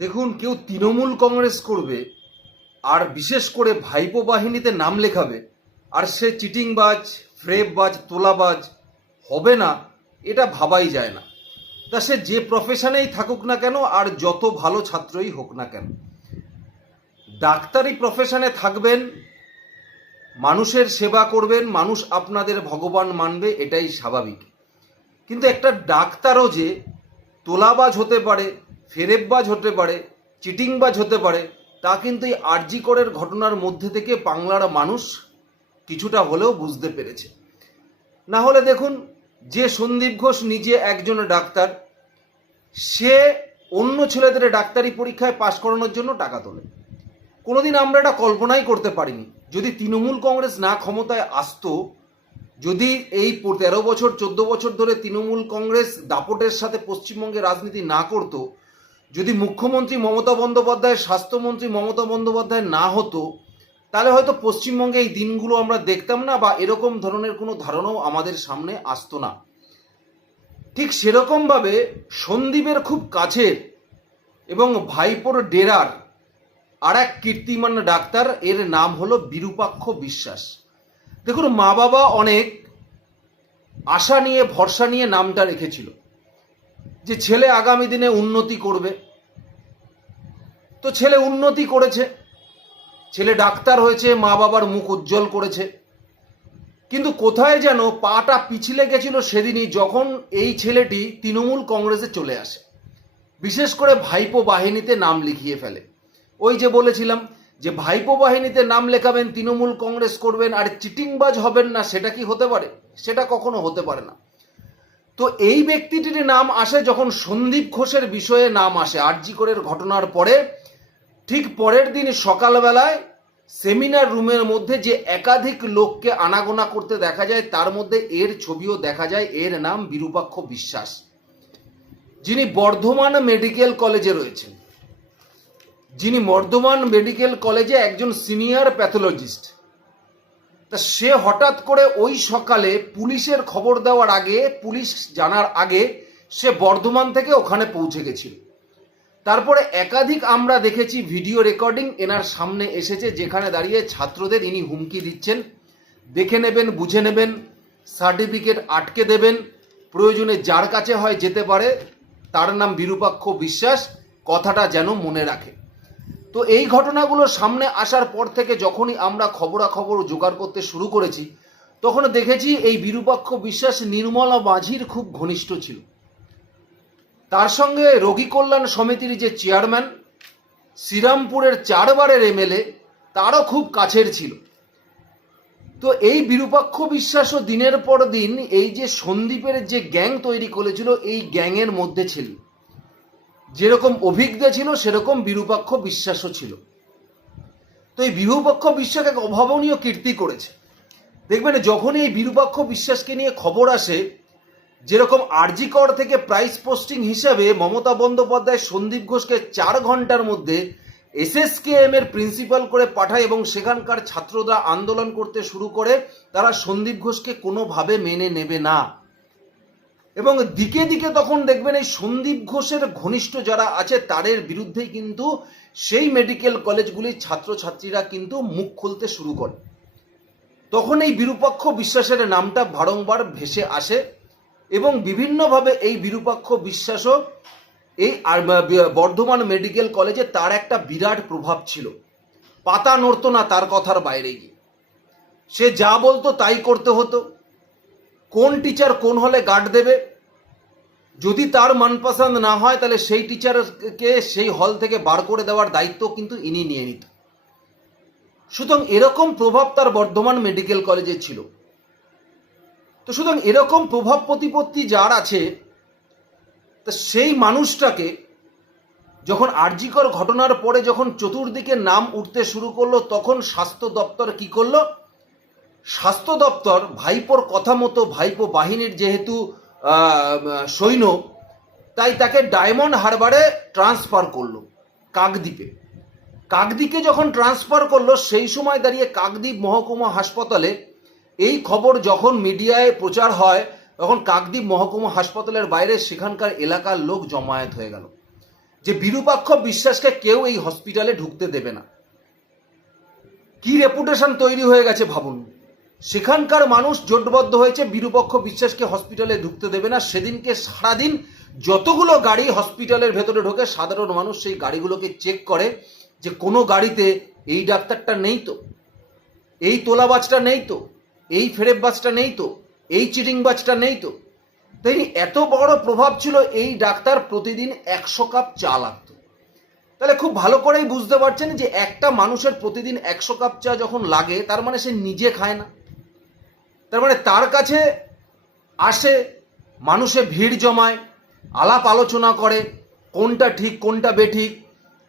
দেখুন, কেউ তৃণমূল কংগ্রেস করবে, আর বিশেষ করে ভাইপো বাহিনীতে নাম লেখাবে, আর সে চিটিংবাজ, ফ্রেববাজ, তোলাবাজ হবে না, এটা ভাবাই যায় না। তা সে যে প্রফেশনেই থাকুক না কেন, আর যত ভালো ছাত্রই হোক না কেন। ডাক্তারি প্রফেশনে থাকবেন, মানুষের সেবা করবেন, মানুষ আপনাদের ভগবান মানবে, এটাই স্বাভাবিক। কিন্তু একটা ডাক্তারও যে তোলাবাজ হতে পারে ফেরেববাজ হতে পারে, চিটিংবাজ হতে পারে, তা কিন্তু এই আরজিকরের ঘটনার মধ্যে থেকে বাংলার মানুষ কিছুটা হলেও বুঝতে পেরেছে। না হলে দেখুন, যে সন্দীপ ঘোষ নিজে একজন ডাক্তার, সে অন্য ছেলেদের ডাক্তারি পরীক্ষায় পাশ করানোর জন্য টাকা তোলে। কোনোদিন আমরা এটা কল্পনাই করতে পারিনি। যদি তৃণমূল কংগ্রেস না ক্ষমতায় আসতো, যদি এই তেরো বছর, চোদ্দ বছর ধরে তৃণমূল কংগ্রেস দাপটের সাথে পশ্চিমবঙ্গে রাজনীতি না করত যদি মুখ্যমন্ত্রী মমতা বন্দ্যোপাধ্যায়, স্বাস্থ্যমন্ত্রী মমতা বন্দ্যোপাধ্যায় না হতো, তাহলে হয়তো পশ্চিমবঙ্গে এই দিনগুলো আমরা দেখতাম না বা এরকম ধরনের কোনো ধারণাও আমাদের সামনে আসতো না। ঠিক সেরকমভাবে সন্দীপের খুব কাছের এবং ভাইপোর ডেরার আর এক কীর্তিমান ডাক্তার, এর নাম হলো বিরূপাক্ষ বিশ্বাস। দেখুন মা বাবা অনেক আশা নিয়ে, ভরসা নিয়ে নামটা রেখেছিল। যে ছেলে আগামী দিনে উন্নতি করবে। তো ছেলে উন্নতি করেছে। ছেলে ডাক্তার হয়েছে, মা বাবার মুখ উজ্জ্বল করেছে। কিন্তু কোথায় যেন পাটা পিছলে গেছিল সেদিনই যখন এই ছেলেটি তৃণমূল কংগ্রেসে চলে আসে। বিশেষ করে ভাইপো বাহিনীতে নাম লিখিয়ে ফেলে। ওই যে বলেছিলাম যে ভাইপো বাহিনীতে নাম লেখাবেন, তৃণমূল কংগ্রেস করবেন, আর চিটিংবাজ হবেন না, সেটা কি হতে পারে? সেটা কখনো হতে পারে না। তো এই ব্যক্তিটির নাম আসে যখন সন্দীপ ঘোষের বিষয়ে নাম আসে। আরজিকরের ঘটনার পরে, ঠিক পরের দিন সকালবেলায় সেমিনার রুমের মধ্যে যে একাধিক লোককে আনাগোনা করতে দেখা যায়, তার মধ্যে এর ছবিও দেখা যায়। এর নাম বিরূপাক্ষ বিশ্বাস। যিনি বর্ধমান মেডিকেল কলেজে রয়েছেন। যিনি বর্ধমান মেডিকেল কলেজে একজন সিনিয়র প্যাথোলজিস্ট। তা সে হঠাৎ করে ওই সকালে পুলিশের খবর দেওয়ার আগে, পুলিশ জানার আগে সে বর্ধমান থেকে ওখানে পৌঁছে গেছিল। তারপরে একাধিক আমরা দেখেছি, ভিডিও রেকর্ডিং এনার সামনে এসেছে, যেখানে দাঁড়িয়ে ছাত্রদের ইনি হুমকি দিচ্ছেন। দেখে নেবেন, বুঝে নেবেন, সার্টিফিকেট আটকে দেবেন, প্রয়োজনে যার কাছে হয় যেতে পারে, তার নাম বিরূপাক্ষ বিশ্বাস, কথাটা যেন মনে রাখে। তো এই ঘটনাগুলো সামনে আসার পর থেকে যখনই আমরা খবরাখবর জোগাড় করতে শুরু করেছি তখন দেখেছি এই বিরূপাক্ষ বিশ্বাস নির্মলা মাঝির খুব ঘনিষ্ঠ ছিল। তার সঙ্গে রোগী কল্যাণ সমিতির যে চেয়ারম্যান, শ্রীরামপুরের চারবারের এমএলএ, তারও খুব কাছের ছিল। তো এই বিরূপাক্ষ বিশ্বাসও দিনের পর দিন এই যে সন্দীপের যে গ্যাং তৈরি করেছিল, এই গ্যাংয়ের মধ্যে ছিল। যেরকম অভিজ্ঞতা ছিল, সেরকম বিরূপাক্ষ বিশ্বাসও ছিল। তো এই বিরূপাক্ষ বিশ্বাস এক অভাবনীয় কীর্তি করেছে। দেখবেন, যখনই এই বিরূপাক্ষ বিশ্বাসকে নিয়ে খবর আসে, যেরকম আরজিকর থেকে প্রাইস পোস্টিং হিসাবে মমতা বন্দ্যোপাধ্যায় সন্দীপ ঘোষকে চার ঘণ্টার মধ্যে এসএসকেএম এর প্রিন্সিপাল করে পাঠায় এবং সেখানকার ছাত্ররা আন্দোলন করতে শুরু করে, তারা সন্দীপ ঘোষকে কোনোভাবে মেনে নেবে না। এবং দিকে দিকে তখন দেখবেন এই সন্দীপ ঘোষের ঘনিষ্ঠ যারা আছে, তাদের বিরুদ্ধেই কিন্তু সেই মেডিকেল কলেজগুলির ছাত্রছাত্রীরা কিন্তু মুখ খুলতে শুরু করে। তখন এই বিরূপাক্ষ বিশ্বাসের নামটা বারংবার ভেসে আসে এবং বিভিন্নভাবে এই বিরূপাক্ষ বিশ্বাসও এই বর্ধমান মেডিকেল কলেজে তার একটা বিরাট প্রভাব ছিল। পাতা নড়তো না তার কথার বাইরে গিয়ে। সে যা বলতো তাই করতে হতো। কোন টিচার কোন হলে গার্ড দেবে? যদি তার মনপসন্দ না হয়, তাহলে সেই টিচারকে সেই হল থেকে বার করে দেওয়ার দায়িত্ব কিন্তু ইনি নিয়ে নিত। সুতরাং এরকম প্রভাব তার বর্ধমান মেডিকেল কলেজে ছিল। তো সুতরাং এরকম প্রভাব প্রতিপত্তি যার আছে, তা সেই মানুষটাকে যখন আরজিকর ঘটনার পরে যখন চতুর্দিকে নাম উঠতে শুরু করল, তখন স্বাস্থ্য দপ্তর কি করল? স্বাস্থ্য দপ্তর ভাইপোর কথা মতো ভাইপো বাহিনীর যেহেতু সৈন্য, তাই তাকে ডায়মন্ড হারবারে ট্রান্সফার করল কাকদ্বীপে। কাকদ্বীপে যখন ট্রান্সফার করল, সেই সময় দাঁড়িয়ে কাকদ্বীপ মহকুমা হাসপাতালে এই খবর যখন মিডিয়ায় প্রচার হয়, তখন কাকদ্বীপ মহকুমা হাসপাতালের বাইরে সেখানকার এলাকার লোক জমায়েত হয়ে গেল। যে বিরূপাক্ষ বিশ্বাসকে কেউ এই হসপিটালে ঢুকতে দেবে না। কি রেপুটেশন তৈরি হয়ে গেছে ভাবুন। সেখানকার মানুষ জোটবদ্ধ হয়েছে, বিরূপক্ষ বিশ্বাসকে হসপিটালে ঢুকতে দেবে না। সেদিনকে সারাদিন যতগুলো গাড়ি হসপিটালের ভেতরে ঢোকে, সাধারণ মানুষ সেই গাড়িগুলোকে চেক করে যে কোনো গাড়িতে এই ডাক্তারটা নেই তো, এই তোলাবাজটা নেই তো, এই ফেরেব বাজটা নেই তো, এই চিটিং বাজটা নেই তো। তাই এত বড় প্রভাব ছিল, এই ডাক্তার প্রতিদিন একশো কাপ চা লাগতো। তাহলে খুব ভালো করেই বুঝতে পারছেন যে একটা মানুষের প্রতিদিন একশো কাপ চা যখন লাগে, তার মানে সে নিজে খায় না। তার মানে তার কাছে আসে, মানুষে ভিড় জমায়, আলাপ আলোচনা করে, কোনটা ঠিক, কোনটা বেঠিক,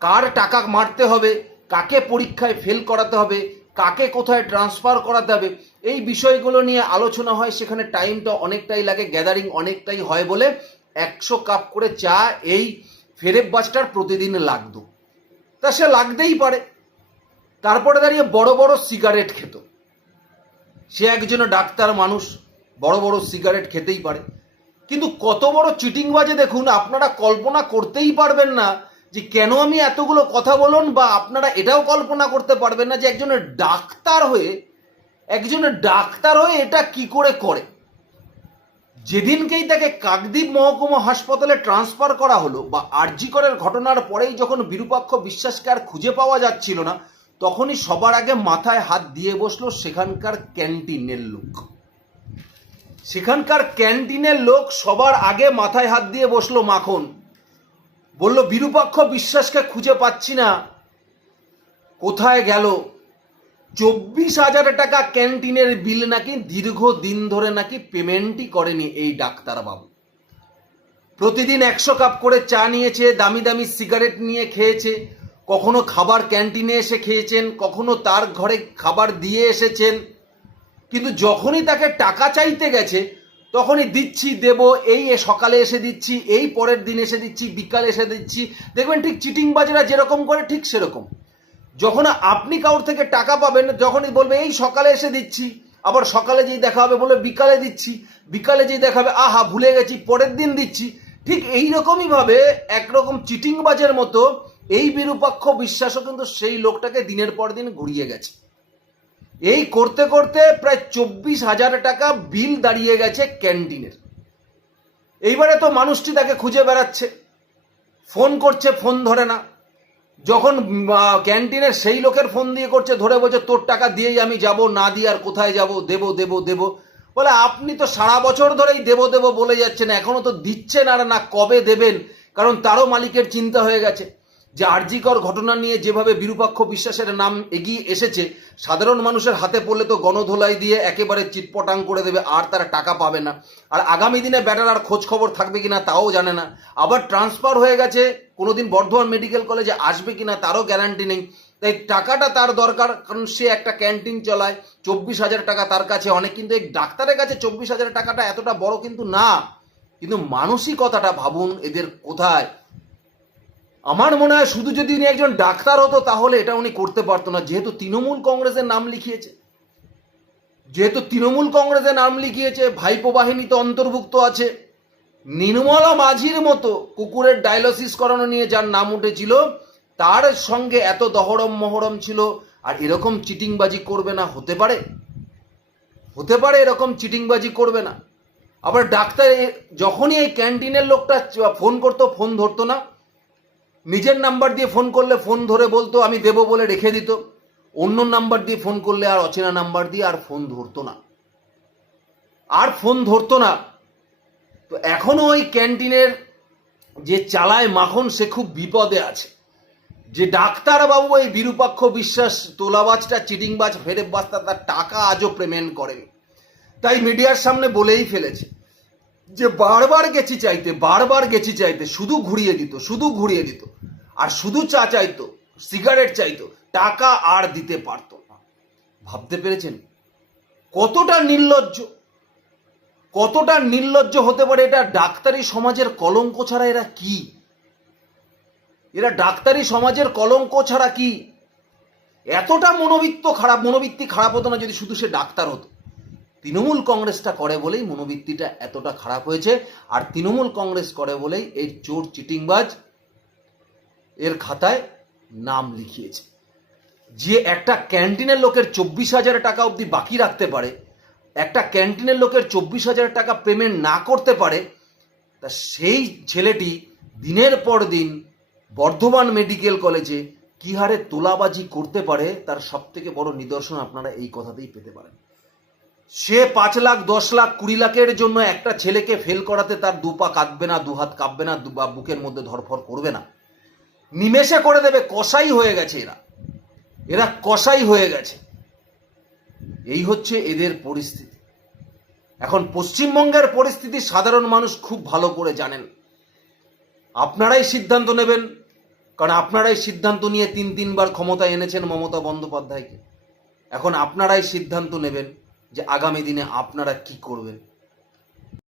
কার টাকা মারতে হবে, কাকে পরীক্ষায় ফেল করাতে হবে, কাকে কোথায় ট্রান্সফার করাতে হবে, এই বিষয়গুলো নিয়ে আলোচনা হয়, সেখানে টাইমটা অনেকটাই লাগে গ্যাদারিং অনেকটাই হয় বলে একশো কাপ করে চা এই ফেরেব বাসটার প্রতিদিন লাগতো। তা সে লাগতেই পারে। তারপরে দাঁড়িয়ে বড় বড় সিগারেট খেত। সে একজন ডাক্তার মানুষ, বড় বড় সিগারেট খেতেই পারে। কিন্তু কত বড় চিটিং বাজে দেখুন, আপনারা কল্পনা করতেই পারবেন না যে কেন আমি এতগুলো কথা বলুন বা আপনারা এটাও কল্পনা করতে পারবেন না যে একজনের ডাক্তার হয়ে একজনের ডাক্তার হয়ে এটা কি করে করে। যেদিনকেই তাকে কাকদ্বীপ মহকুমা হাসপাতালে ট্রান্সফার করা হলো বা আরজিকরের ঘটনার পরেই যখন বিরূপাক্ষ বিশ্বাসকে আর খুঁজে পাওয়া যাচ্ছিল না তখনই সবার আগে মাথায় হাত দিয়ে বসল সেখানকার ক্যান্টিনের লোক। সেখানকার ক্যান্টিনের লোক সবার আগে মাথায় হাত দিয়ে বসল মাখন। বলল, বিরূপাক্ষ বিশ্বাসকে খুঁজে পাচ্ছি না। কোথায় গেল? চব্বিশ হাজার টাকা ক্যান্টিনের বিল নাকি দীর্ঘ দিন ধরে নাকি পেমেন্টই করেনি এই ডাক্তারবাবু। প্রতিদিন একশো কাপ করে চা নিয়েছে, দামি দামি সিগারেট নিয়ে খেয়েছে কখনো খাবার ক্যান্টিনে এসে খেয়েছেন, কখনো তার ঘরে খাবার দিয়ে এসেছেন। কিন্তু যখনই তাকে টাকা চাইতে গেছে, তখনই দিচ্ছি, দেব, এই সকালে এসে দিচ্ছি, এই পরের দিন এসে দিচ্ছি, বিকালে এসে দিচ্ছি। দেখবেন ঠিক চিটিং বাজারা যেরকম করে, ঠিক সেরকম। যখন আপনি কাউর থেকে টাকা পাবেন, যখনই বলবে, এই সকালে এসে দিচ্ছি। আবার সকালে যেই দেখা হবে, বলবে, বিকালে দিচ্ছি। বিকালে যেই দেখা হবে, আহা, ভুলে গেছি, পরের দিন দিচ্ছি। ঠিক এই রকমই ভাবে, একরকম চিটিংবাজের মতো এই বিরূপাক্ষ বিশ্বাসও কিন্তু সেই লোকটাকে দিনের পর দিন ঘুরিয়ে গেছে। এই করতে করতে প্রায় চব্বিশ হাজার টাকা বিল দাঁড়িয়ে গেছে ক্যান্টিনের। এইবারে তো মানুষটি তাকে খুঁজে বেড়াচ্ছে। ফোন করছে, ফোন ধরে না। যখন ক্যান্টিনের সেই লোকের ফোন দিয়ে করছে, ধরে বলছে, তোর টাকা দিয়েই আমি যাব, না দিয়ে আর কোথায় যাব, দেব দেব দেব। বলে, আপনি তো সারা বছর ধরেই দেব দেব বলে যাচ্ছেন, এখনও তো দিচ্ছেন আর না কবে দেবেন? কারণ তারও মালিকের চিন্তা হয়ে গেছে। যে আরজিকর ঘটনা নিয়ে যেভাবে বিরূপাক্ষ বিশ্বাসের নাম এগিয়ে এসেছে, সাধারণ মানুষের হাতে পড়লে তো গণধোলাই দিয়ে একেবারে চিটপটাং করে দেবে, আর তারা টাকা পাবে না। আর আগামী দিনে ব্যাটার আর খোঁজ খবর থাকবে কিনা তাও জানে না। আবার ট্রান্সফার হয়ে গেছে, কোনোদিন বর্ধমান মেডিকেল কলেজে আসবে কিনা তারও গ্যারান্টি নেই। তাই টাকাটা তার দরকার, কারণ সে একটা ক্যান্টিন চালায়, চব্বিশ হাজার টাকা তার কাছে অনেক, কিন্তু এই ডাক্তারের কাছে চব্বিশ হাজার টাকাটা এতটা বড় কিন্তু না। কিন্তু মানসিকতাটা ভাবুন, এদের কোথায়? আমার মনে হয় শুধু যদি উনি একজন ডাক্তার হতো, তাহলে এটা উনি করতে পারতো না। যেহেতু তৃণমূল কংগ্রেসের নাম লিখিয়েছে, যেহেতু তৃণমূল কংগ্রেসের নাম লিখিয়েছে, ভাইপো বাহিনীতে অন্তর্ভুক্ত আছে, নির্মলা মাঝির মতো কুকুরের ডায়ালিসিস করানো নিয়ে যার নাম উঠেছিল, তার সঙ্গে এত দহরম মহরম ছিল, আর এরকম চিটিংবাজি করবে না, হতে পারে? হতে পারে এরকম চিটিংবাজি করবে না। আবার ডাক্তার যখনই এই ক্যান্টিনের লোকটা ফোন করতো, ফোন ধরতো না নিজের নাম্বার দিয়ে ফোন করলে ফোন ধরে বলতো, আমি দেবো বলে রেখে দিত। অন্য নাম্বার দিয়ে ফোন করলে আর অচেনা নাম্বার দিয়ে আর ফোন ধরতো না। আর ফোন ধরতো না। তো এখনও ওই ক্যান্টিনের যে চালায় মাখন, সে খুব বিপদে আছে। যে ডাক্তারবাবু এই বিরূপাক্ষ বিশ্বাস তোলাবাজটা, চিটিংবাজ ফেরেব বাজটা তার টাকা আজও পেমেন্ট করেনি। তাই মিডিয়ার সামনে বলেই ফেলেছে। যে বারবার গেছি চাইতে, বারবার গেছি চাইতে, শুধু ঘুরিয়ে দিত, শুধু ঘুরিয়ে দিত। আর শুধু চা চাইতো, সিগারেট চাইতো, টাকা আর দিতে পারতো না। ভাবতে পেরেছেন? কতটা নির্লজ্জ কতটা নির্লজ্জ হতে পারে এটা ডাক্তারি সমাজের কলঙ্ক ছাড়া এরা কি? এরা ডাক্তারি সমাজের কলঙ্ক ছাড়া কি? এতটা মনোবৃত্ত খারাপ, মনোবৃত্তি খারাপ হতো না যদি শুধু সে ডাক্তার হতো। তৃণমূল কংগ্রেসটা করে বলেই মনোবৃত্তিটা এতটা খারাপ হয়েছে, আর তৃণমূল কংগ্রেস করে বলেই এই চোর চিটিংবাজ এর খাতায় নাম লিখিয়েছে। যে একটা ক্যান্টিনের লোকের চব্বিশ হাজার টাকা অবধি বাকি রাখতে পারে, একটা ক্যান্টিনের লোকের চব্বিশ হাজার টাকা পেমেন্ট না করতে পারে, তা সেই ছেলেটি দিনের পর দিন বর্ধমান মেডিকেল কলেজে কি হারে তোলাবাজি করতে পারে, তার সব থেকে বড় নিদর্শন আপনারা এই কথাতেই পেতে পারেন। সে পাঁচ লাখ, দশ লাখ, কুড়ি লাখের জন্য একটা ছেলেকে ফেল করাতে তার দু পা কাঁদবে না, দু হাত কাঁপবে না বা বুকের মধ্যে ধরফর করবে না। নিমেষে করে দেবে কষাই হয়ে গেছে এরা। এরা কষাই হয়ে গেছে। এই হচ্ছে এদের পরিস্থিতি। এখন পশ্চিমবঙ্গের পরিস্থিতি সাধারণ মানুষ খুব ভালো করে জানেন। আপনারাই সিদ্ধান্ত নেবেন, কারণ আপনারাই সিদ্ধান্ত নিয়ে তিন তিনবার ক্ষমতা এনেছেন মমতা বন্দ্যোপাধ্যায়কে। এখন আপনারাই সিদ্ধান্ত নেবেন যে আগামী দিনে আপনারা কি করবেন?